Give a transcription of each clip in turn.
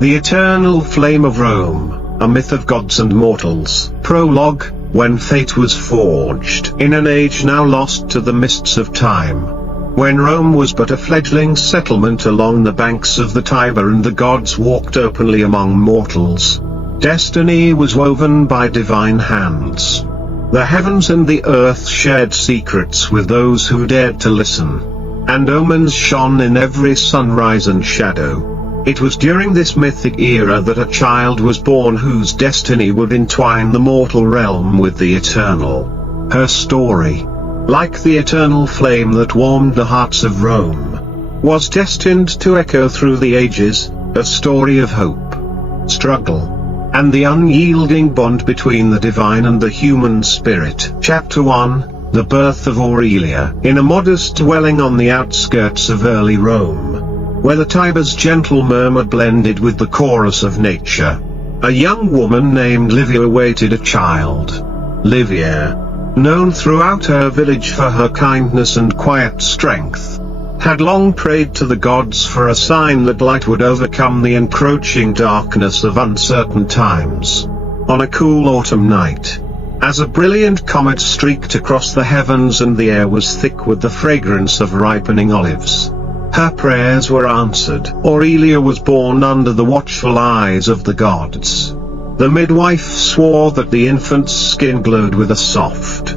The Eternal Flame of Rome, a myth of gods and mortals. Prologue. When fate was forged in an age now lost to the mists of time. When Rome was but a fledgling settlement along the banks of the Tiber and the gods walked openly among mortals. Destiny was woven by divine hands. The heavens and the earth shared secrets with those who dared to listen. And omens shone in every sunrise and shadow. It was during this mythic era that a child was born whose destiny would entwine the mortal realm with the eternal. Her story, like the eternal flame that warmed the hearts of Rome, was destined to echo through the ages, a story of hope, struggle, and the unyielding bond between the divine and the human spirit. Chapter 1, The Birth of Aurelia. In a modest dwelling on the outskirts of early Rome, where the Tiber's gentle murmur blended with the chorus of nature, a young woman named Livia awaited a child. Livia, known throughout her village for her kindness and quiet strength, had long prayed to the gods for a sign that light would overcome the encroaching darkness of uncertain times. On a cool autumn night, as a brilliant comet streaked across the heavens and the air was thick with the fragrance of ripening olives, her prayers were answered. Aurelia was born under the watchful eyes of the gods. The midwife swore that the infant's skin glowed with a soft,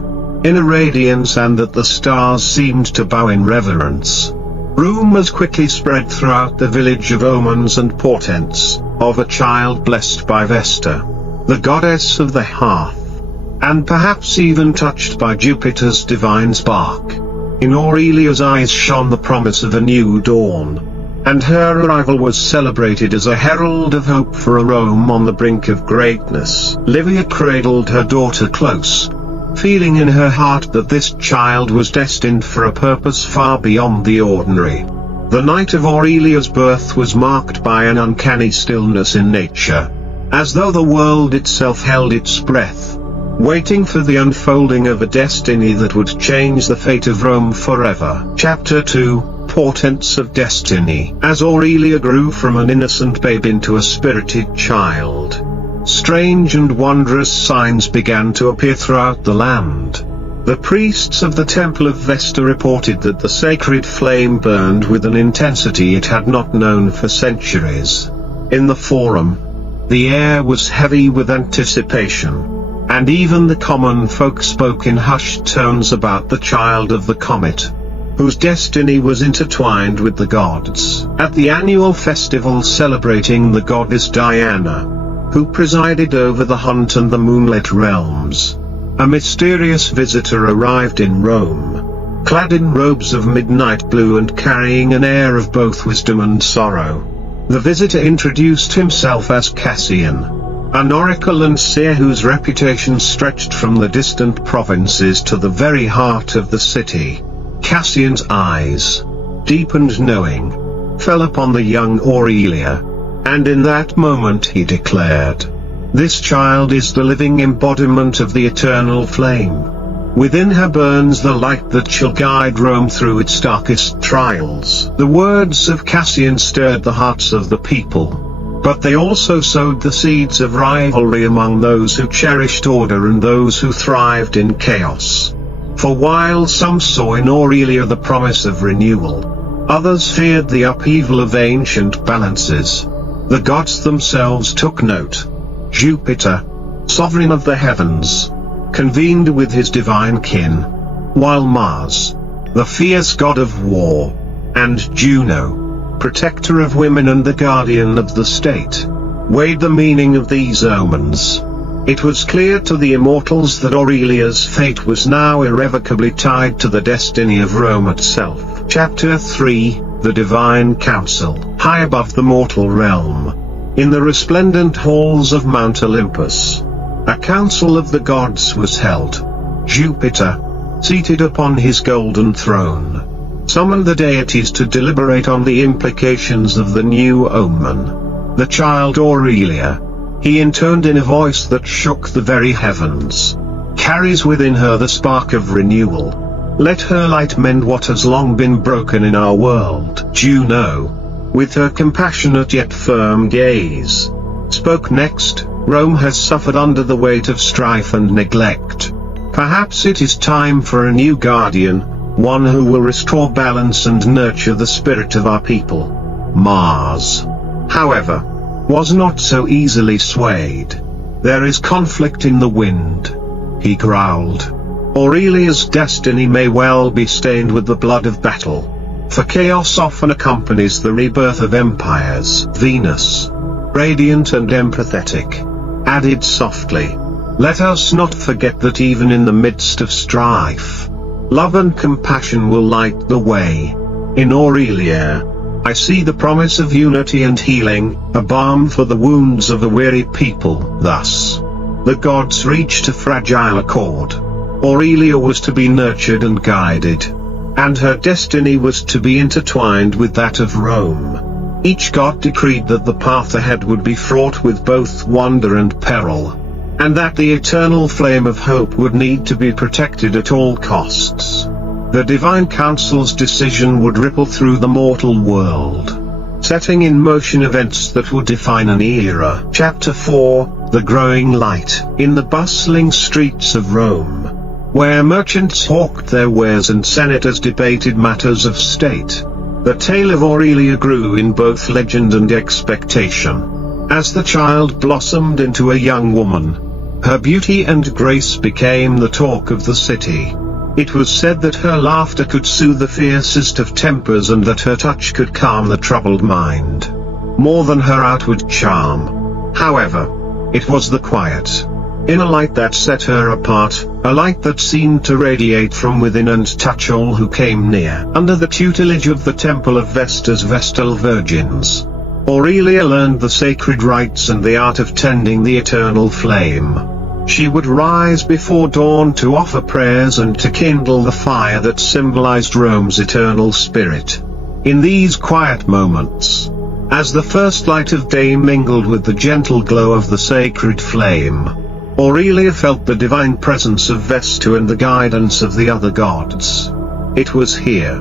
inner radiance and that the stars seemed to bow in reverence. Rumors quickly spread throughout the village of omens and portents, of a child blessed by Vesta, the goddess of the hearth, and perhaps even touched by Jupiter's divine spark. In Aurelia's eyes shone the promise of a new dawn, and her arrival was celebrated as a herald of hope for a Rome on the brink of greatness. Livia cradled her daughter close, feeling in her heart that this child was destined for a purpose far beyond the ordinary. The night of Aurelia's birth was marked by an uncanny stillness in nature, as though the world itself held its breath, waiting for the unfolding of a destiny that would change the fate of Rome forever. Chapter 2, Portents of Destiny. As Aurelia grew from an innocent babe into a spirited child, strange and wondrous signs began to appear throughout the land. The priests of the Temple of Vesta reported that the sacred flame burned with an intensity it had not known for centuries. In the Forum, the air was heavy with anticipation, and even the common folk spoke in hushed tones about the child of the comet, whose destiny was intertwined with the gods. At the annual festival celebrating the goddess Diana, who presided over the hunt and the moonlit realms, a mysterious visitor arrived in Rome, clad in robes of midnight blue and carrying an air of both wisdom and sorrow. The visitor introduced himself as Cassian, an oracle and seer whose reputation stretched from the distant provinces to the very heart of the city. Cassian's eyes, deep and knowing, fell upon the young Aurelia, and in that moment he declared, "This child is the living embodiment of the eternal flame. Within her burns the light that shall guide Rome through its darkest trials." The words of Cassian stirred the hearts of the people, but they also sowed the seeds of rivalry among those who cherished order and those who thrived in chaos. For while some saw in Aurelia the promise of renewal, others feared the upheaval of ancient balances. The gods themselves took note. Jupiter, sovereign of the heavens, convened with his divine kin, while Mars, the fierce god of war, and Juno, protector of women and the guardian of the state, weighed the meaning of these omens. It was clear to the immortals that Aurelia's fate was now irrevocably tied to the destiny of Rome itself. Chapter 3, The Divine Council. High above the mortal realm, in the resplendent halls of Mount Olympus, a council of the gods was held. Jupiter, seated upon his golden throne, summoned the deities to deliberate on the implications of the new omen. The child Aurelia, he intoned in a voice that shook the very heavens, carries within her the spark of renewal. Let her light mend what has long been broken in our world. Juno, with her compassionate yet firm gaze, spoke next. Rome has suffered under the weight of strife and neglect. Perhaps it is time for a new guardian, one who will restore balance and nurture the spirit of our people. Mars, however, was not so easily swayed. There is conflict in the wind, he growled. Aurelia's destiny may well be stained with the blood of battle, for chaos often accompanies the rebirth of empires. Venus, radiant and empathetic, added softly, let us not forget that even in the midst of strife, love and compassion will light the way. In Aurelia, I see the promise of unity and healing, a balm for the wounds of a weary people. Thus, the gods reached a fragile accord. Aurelia was to be nurtured and guided, and her destiny was to be intertwined with that of Rome. Each god decreed that the path ahead would be fraught with both wonder and peril, and that the eternal flame of hope would need to be protected at all costs. The divine council's decision would ripple through the mortal world, setting in motion events that would define an era. Chapter 4, The Growing Light. In the bustling streets of Rome, where merchants hawked their wares and senators debated matters of state, the tale of Aurelia grew in both legend and expectation. As the child blossomed into a young woman, her beauty and grace became the talk of the city. It was said that her laughter could soothe the fiercest of tempers and that her touch could calm the troubled mind. More than her outward charm, however, it was the quiet, inner light that set her apart, a light that seemed to radiate from within and touch all who came near. Under the tutelage of the temple of Vesta's Vestal Virgins, Aurelia learned the sacred rites and the art of tending the eternal flame. She would rise before dawn to offer prayers and to kindle the fire that symbolized Rome's eternal spirit. In these quiet moments, as the first light of day mingled with the gentle glow of the sacred flame, Aurelia felt the divine presence of Vesta and the guidance of the other gods. It was here,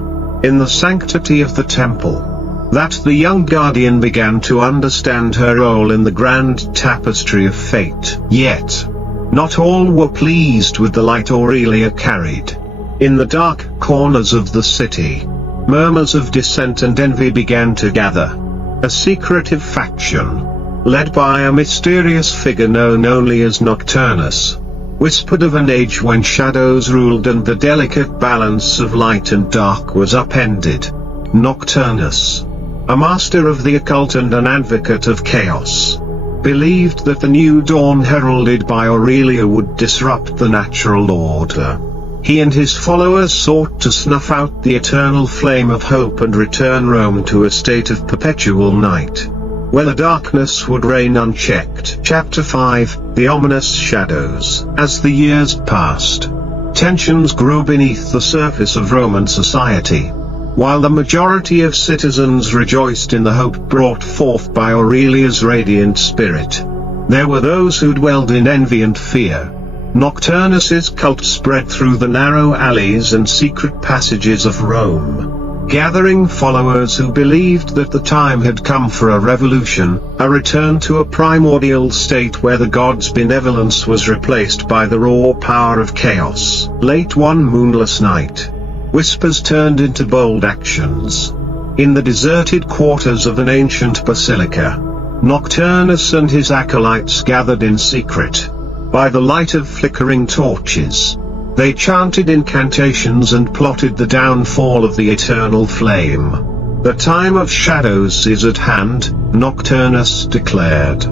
in the sanctity of the temple, that the young guardian began to understand her role in the grand tapestry of fate. Yet, not all were pleased with the light Aurelia carried. In the dark corners of the city, murmurs of dissent and envy began to gather. A secretive faction, led by a mysterious figure known only as Nocturnus, whispered of an age when shadows ruled and the delicate balance of light and dark was upended. Nocturnus, a master of the occult and an advocate of chaos, believed that the new dawn heralded by Aurelia would disrupt the natural order. He and his followers sought to snuff out the eternal flame of hope and return Rome to a state of perpetual night, where the darkness would reign unchecked. Chapter 5, The Ominous Shadows. As the years passed, tensions grew beneath the surface of Roman society. While the majority of citizens rejoiced in the hope brought forth by Aurelia's radiant spirit, there were those who dwelled in envy and fear. Nocturnus's cult spread through the narrow alleys and secret passages of Rome, gathering followers who believed that the time had come for a revolution, a return to a primordial state where the gods' benevolence was replaced by the raw power of chaos. Late one moonless night, whispers turned into bold actions. In the deserted quarters of an ancient basilica, Nocturnus and his acolytes gathered in secret. By the light of flickering torches, they chanted incantations and plotted the downfall of the eternal flame. The time of shadows is at hand, Nocturnus declared,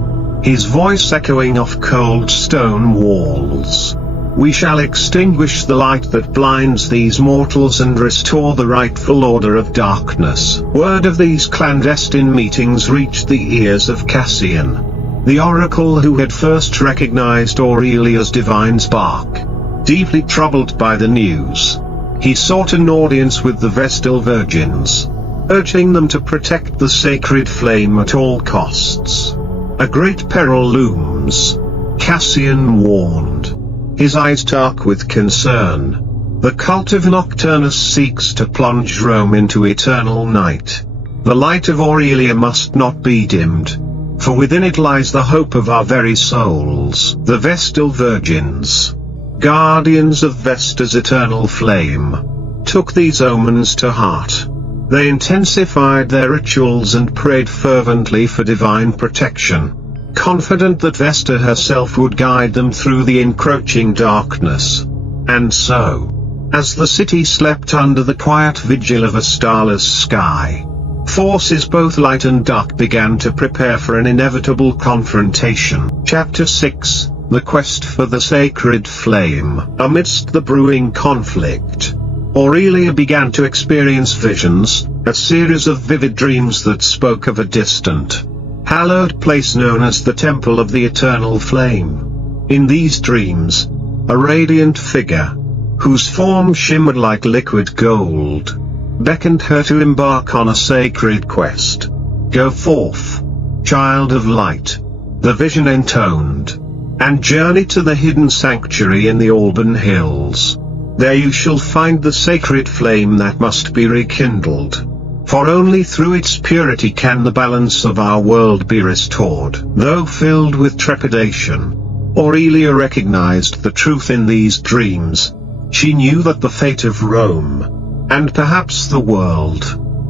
his voice echoing off cold stone walls. We shall extinguish the light that blinds these mortals and restore the rightful order of darkness. Word of these clandestine meetings reached the ears of Cassian, the oracle who had first recognized Aurelia's divine spark. Deeply troubled by the news, he sought an audience with the Vestal Virgins, urging them to protect the sacred flame at all costs. A great peril looms, Cassian warned, his eyes dark with concern. The cult of Nocturnus seeks to plunge Rome into eternal night. The light of Aurelia must not be dimmed, for within it lies the hope of our very souls. The Vestal Virgins, guardians of Vesta's eternal flame, took these omens to heart. They intensified their rituals and prayed fervently for divine protection, confident that Vesta herself would guide them through the encroaching darkness. And so, as the city slept under the quiet vigil of a starless sky, forces both light and dark began to prepare for an inevitable confrontation. Chapter 6, The Quest for the Sacred Flame. Amidst the brewing conflict, Aurelia began to experience visions, a series of vivid dreams that spoke of a distant, hallowed place known as the Temple of the Eternal Flame. In these dreams, a radiant figure, whose form shimmered like liquid gold, beckoned her to embark on a sacred quest. "Go forth, child of light," the vision intoned, "and journey to the hidden sanctuary in the Alban Hills. There you shall find the sacred flame that must be rekindled. For only through its purity can the balance of our world be restored." Though filled with trepidation, Aurelia recognized the truth in these dreams. She knew that the fate of Rome, and perhaps the world,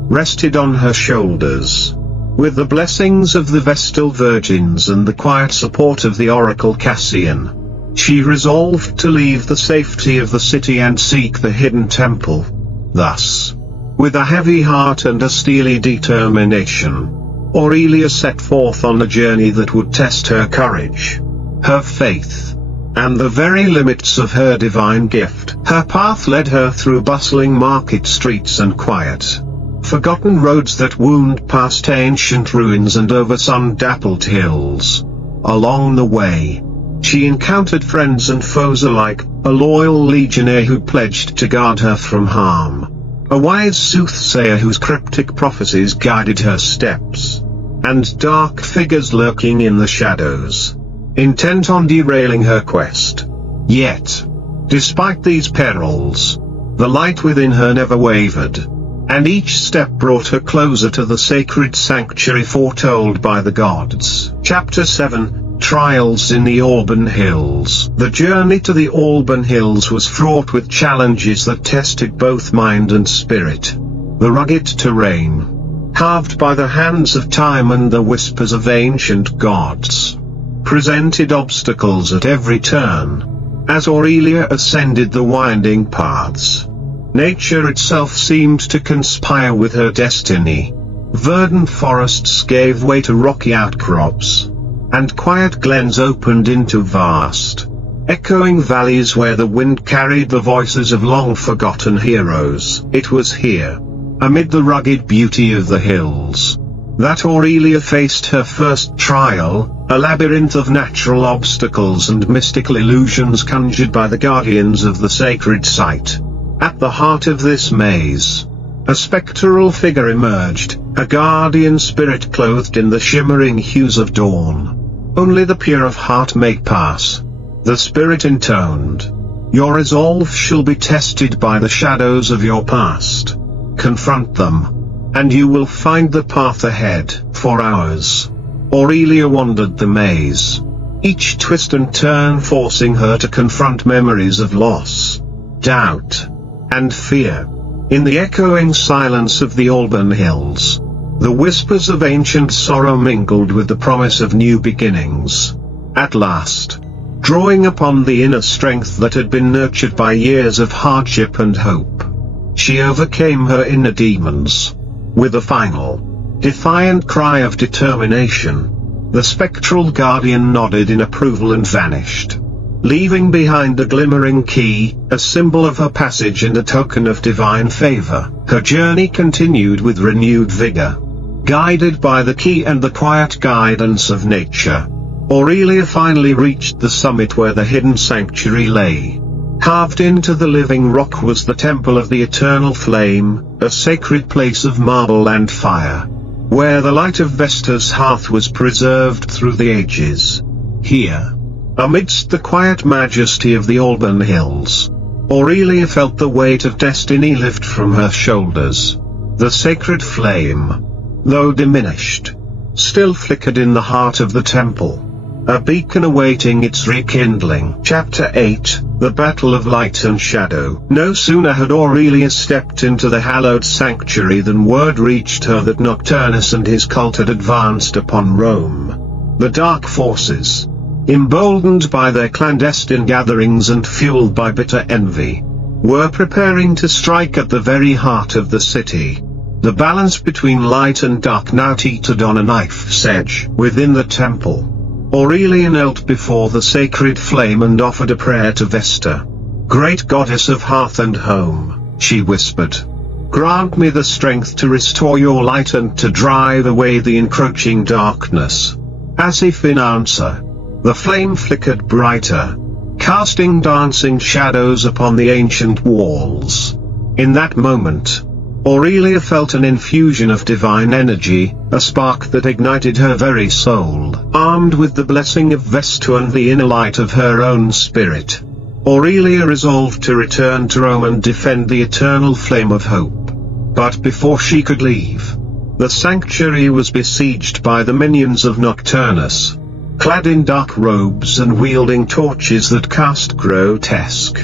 rested on her shoulders. With the blessings of the Vestal Virgins and the quiet support of the Oracle Cassian, she resolved to leave the safety of the city and seek the hidden temple. Thus, with a heavy heart and a steely determination, Aurelia set forth on a journey that would test her courage, her faith, and the very limits of her divine gift. Her path led her through bustling market streets and quiet, forgotten roads that wound past ancient ruins and over sun-dappled hills. Along the way, she encountered friends and foes alike, a loyal legionnaire who pledged to guard her from harm, a wise soothsayer whose cryptic prophecies guided her steps, and dark figures lurking in the shadows, intent on derailing her quest. Yet, despite these perils, the light within her never wavered, and each step brought her closer to the sacred sanctuary foretold by the gods. Chapter 7, Trials in the Alban Hills. The journey to the Alban Hills was fraught with challenges that tested both mind and spirit. The rugged terrain, carved by the hands of time and the whispers of ancient gods, presented obstacles at every turn. As Aurelia ascended the winding paths, nature itself seemed to conspire with her destiny. Verdant forests gave way to rocky outcrops, and quiet glens opened into vast, echoing valleys where the wind carried the voices of long-forgotten heroes. It was here, amid the rugged beauty of the hills, that Aurelia faced her first trial, a labyrinth of natural obstacles and mystical illusions conjured by the guardians of the sacred site. At the heart of this maze, a spectral figure emerged, a guardian spirit clothed in the shimmering hues of dawn. "Only the pure of heart may pass," the spirit intoned. "Your resolve shall be tested by the shadows of your past. Confront them, and you will find the path ahead." For hours, Aurelia wandered the maze, each twist and turn forcing her to confront memories of loss, doubt, and fear. In the echoing silence of the Alban Hills, the whispers of ancient sorrow mingled with the promise of new beginnings. At last, drawing upon the inner strength that had been nurtured by years of hardship and hope, she overcame her inner demons. With a final, defiant cry of determination, the spectral guardian nodded in approval and vanished, leaving behind a glimmering key, a symbol of her passage and a token of divine favor. Her journey continued with renewed vigor. Guided by the key and the quiet guidance of nature, Aurelia finally reached the summit where the hidden sanctuary lay. Carved into the living rock was the Temple of the Eternal Flame, a sacred place of marble and fire, where the light of Vesta's hearth was preserved through the ages. Here, amidst the quiet majesty of the Alban Hills, Aurelia felt the weight of destiny lift from her shoulders. The sacred flame, though diminished, still flickered in the heart of the temple, a beacon awaiting its rekindling. Chapter 8, The Battle of Light and Shadow. No sooner had Aurelia stepped into the hallowed sanctuary than word reached her that Nocturnus and his cult had advanced upon Rome. The dark forces, emboldened by their clandestine gatherings and fueled by bitter envy, were preparing to strike at the very heart of the city. The balance between light and dark now teetered on a knife's edge. Within the temple, Aurelia knelt before the sacred flame and offered a prayer to Vesta. "Great goddess of hearth and home," she whispered, "grant me the strength to restore your light and to drive away the encroaching darkness." As if in answer, the flame flickered brighter, casting dancing shadows upon the ancient walls. In that moment, Aurelia felt an infusion of divine energy, a spark that ignited her very soul. Armed with the blessing of Vesta and the inner light of her own spirit, Aurelia resolved to return to Rome and defend the eternal flame of hope. But before she could leave, the sanctuary was besieged by the minions of Nocturnus, clad in dark robes and wielding torches that cast grotesque,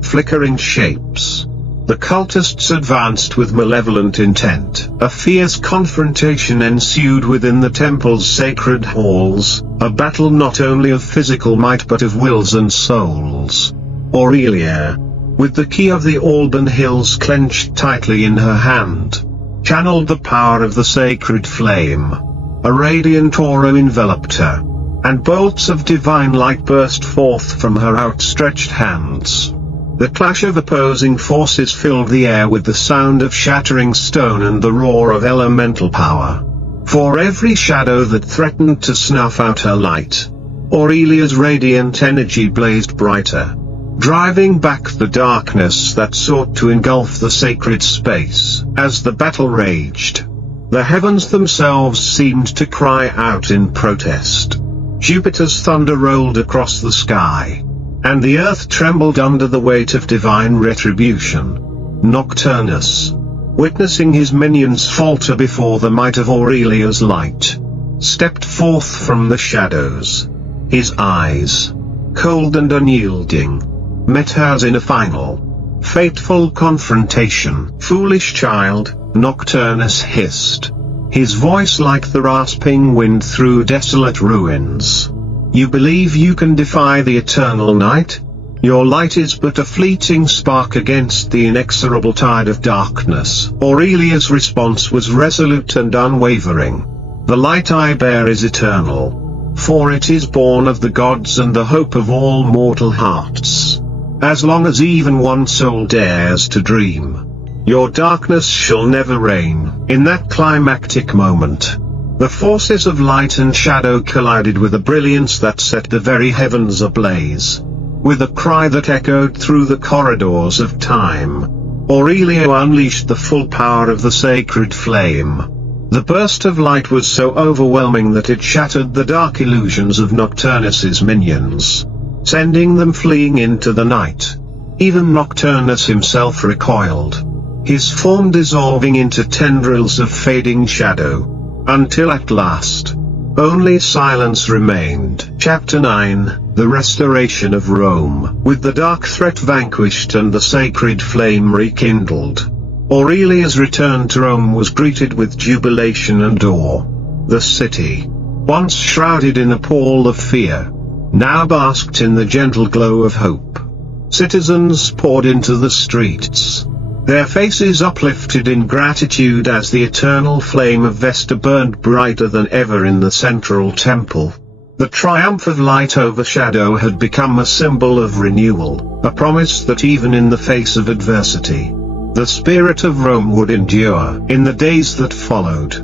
flickering shapes. The cultists advanced with malevolent intent. A fierce confrontation ensued within the temple's sacred halls, a battle not only of physical might but of wills and souls. Aurelia, with the key of the Alban Hills clenched tightly in her hand, channeled the power of the sacred flame. A radiant aura enveloped her, and bolts of divine light burst forth from her outstretched hands. The clash of opposing forces filled the air with the sound of shattering stone and the roar of elemental power. For every shadow that threatened to snuff out her light, Aurelia's radiant energy blazed brighter, driving back the darkness that sought to engulf the sacred space. As the battle raged, the heavens themselves seemed to cry out in protest. Jupiter's thunder rolled across the sky, and the earth trembled under the weight of divine retribution. Nocturnus, witnessing his minions falter before the might of Aurelia's light, stepped forth from the shadows. His eyes, cold and unyielding, met hers in a final, fateful confrontation. "Foolish child," Nocturnus hissed, his voice like the rasping wind through desolate ruins. "You believe you can defy the eternal night? Your light is but a fleeting spark against the inexorable tide of darkness." Aurelia's response was resolute and unwavering. "The light I bear is eternal, for it is born of the gods and the hope of all mortal hearts. As long as even one soul dares to dream, your darkness shall never reign." In that climactic moment, the forces of light and shadow collided with a brilliance that set the very heavens ablaze. With a cry that echoed through the corridors of time, Aurelia unleashed the full power of the sacred flame. The burst of light was so overwhelming that it shattered the dark illusions of Nocturnus's minions, sending them fleeing into the night. Even Nocturnus himself recoiled, his form dissolving into tendrils of fading shadow, until at last, only silence remained. Chapter 9, The Restoration of Rome. With the dark threat vanquished and the sacred flame rekindled, Aurelia's return to Rome was greeted with jubilation and awe. The city, once shrouded in a pall of fear, now basked in the gentle glow of hope. Citizens poured into the streets, their faces uplifted in gratitude as the eternal flame of Vesta burned brighter than ever in the central temple. The triumph of light over shadow had become a symbol of renewal, a promise that even in the face of adversity, the spirit of Rome would endure. In the days that followed,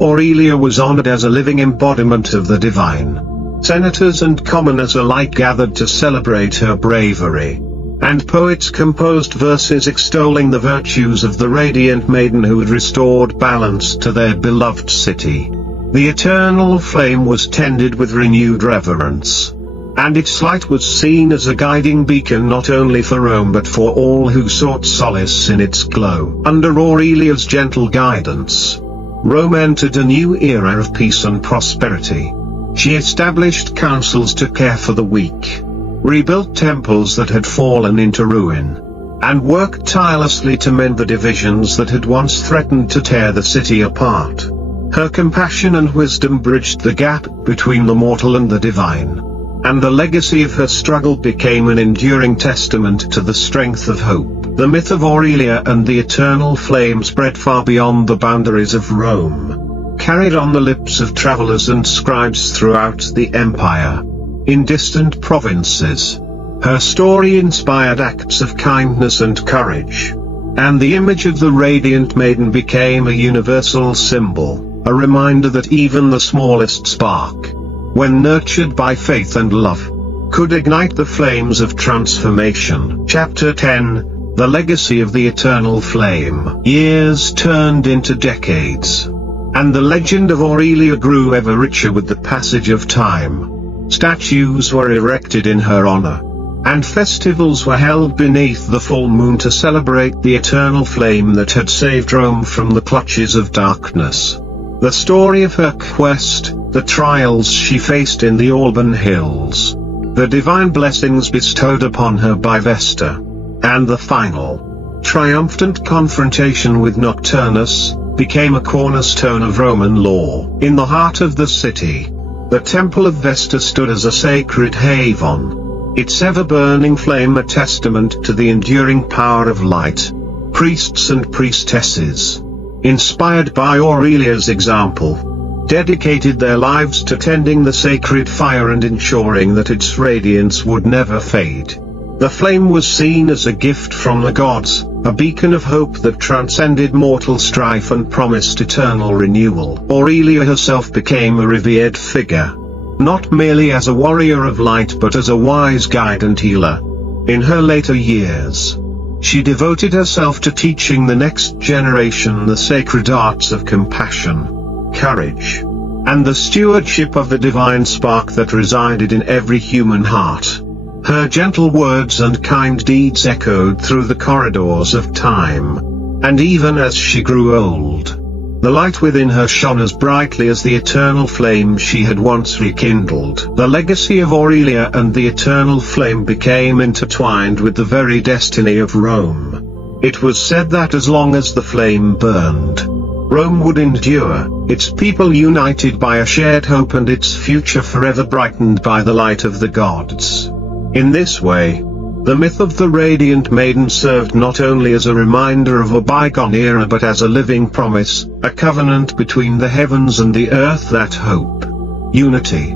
Aurelia was honored as a living embodiment of the divine. Senators and commoners alike gathered to celebrate her bravery, and poets composed verses extolling the virtues of the radiant maiden who had restored balance to their beloved city. The eternal flame was tended with renewed reverence, and its light was seen as a guiding beacon not only for Rome but for all who sought solace in its glow. Under Aurelia's gentle guidance, Rome entered a new era of peace and prosperity. She established councils to care for the weak, rebuilt temples that had fallen into ruin, and worked tirelessly to mend the divisions that had once threatened to tear the city apart. Her compassion and wisdom bridged the gap between the mortal and the divine, and the legacy of her struggle became an enduring testament to the strength of hope. The myth of Aurelia and the eternal flame spread far beyond the boundaries of Rome, carried on the lips of travelers and scribes throughout the empire. In distant provinces, her story inspired acts of kindness and courage, and the image of the radiant maiden became a universal symbol, a reminder that even the smallest spark, when nurtured by faith and love, could ignite the flames of transformation. Chapter 10: The Legacy of the Eternal Flame. Years turned into decades, and the legend of Aurelia grew ever richer with the passage of time. Statues were erected in her honor, and festivals were held beneath the full moon to celebrate the eternal flame that had saved Rome from the clutches of darkness. The story of her quest, the trials she faced in the Alban Hills, the divine blessings bestowed upon her by Vesta, and the final, triumphant confrontation with Nocturnus, became a cornerstone of Roman lore. In the heart of the city, the Temple of Vesta stood as a sacred haven, its ever-burning flame a testament to the enduring power of light. Priests and priestesses, inspired by Aurelia's example, dedicated their lives to tending the sacred fire and ensuring that its radiance would never fade. The flame was seen as a gift from the gods, a beacon of hope that transcended mortal strife and promised eternal renewal. Aurelia herself became a revered figure, not merely as a warrior of light but as a wise guide and healer. In her later years, she devoted herself to teaching the next generation the sacred arts of compassion, courage, and the stewardship of the divine spark that resided in every human heart. Her gentle words and kind deeds echoed through the corridors of time, and even as she grew old, the light within her shone as brightly as the eternal flame she had once rekindled. The legacy of Aurelia and the eternal flame became intertwined with the very destiny of Rome. It was said that as long as the flame burned, Rome would endure, its people united by a shared hope and its future forever brightened by the light of the gods. In this way, the myth of the Radiant Maiden served not only as a reminder of a bygone era but as a living promise, a covenant between the heavens and the earth that hope, unity,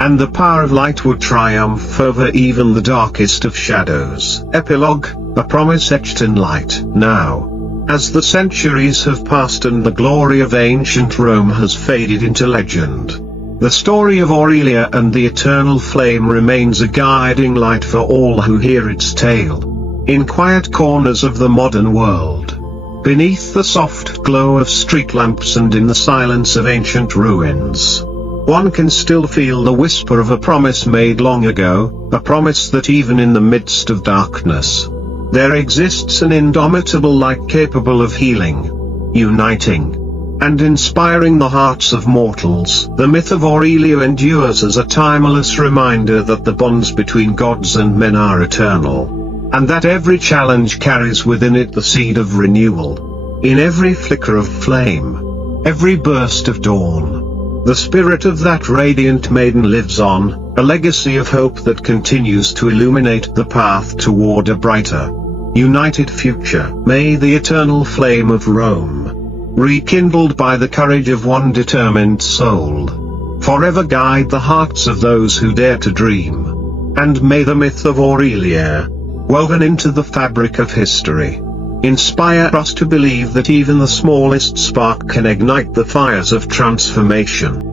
and the power of light would triumph over even the darkest of shadows. Epilogue, a promise etched in light. Now, as the centuries have passed and the glory of ancient Rome has faded into legend, the story of Aurelia and the eternal flame remains a guiding light for all who hear its tale. In quiet corners of the modern world, beneath the soft glow of street lamps and in the silence of ancient ruins, one can still feel the whisper of a promise made long ago, a promise that even in the midst of darkness, there exists an indomitable light capable of healing, uniting, and inspiring the hearts of mortals. The myth of Aurelia endures as a timeless reminder that the bonds between gods and men are eternal, and that every challenge carries within it the seed of renewal. In every flicker of flame, every burst of dawn, the spirit of that radiant maiden lives on, a legacy of hope that continues to illuminate the path toward a brighter, united future. May the eternal flame of Rome, rekindled by the courage of one determined soul, forever guide the hearts of those who dare to dream. And may the myth of Aurelia, woven into the fabric of history, inspire us to believe that even the smallest spark can ignite the fires of transformation.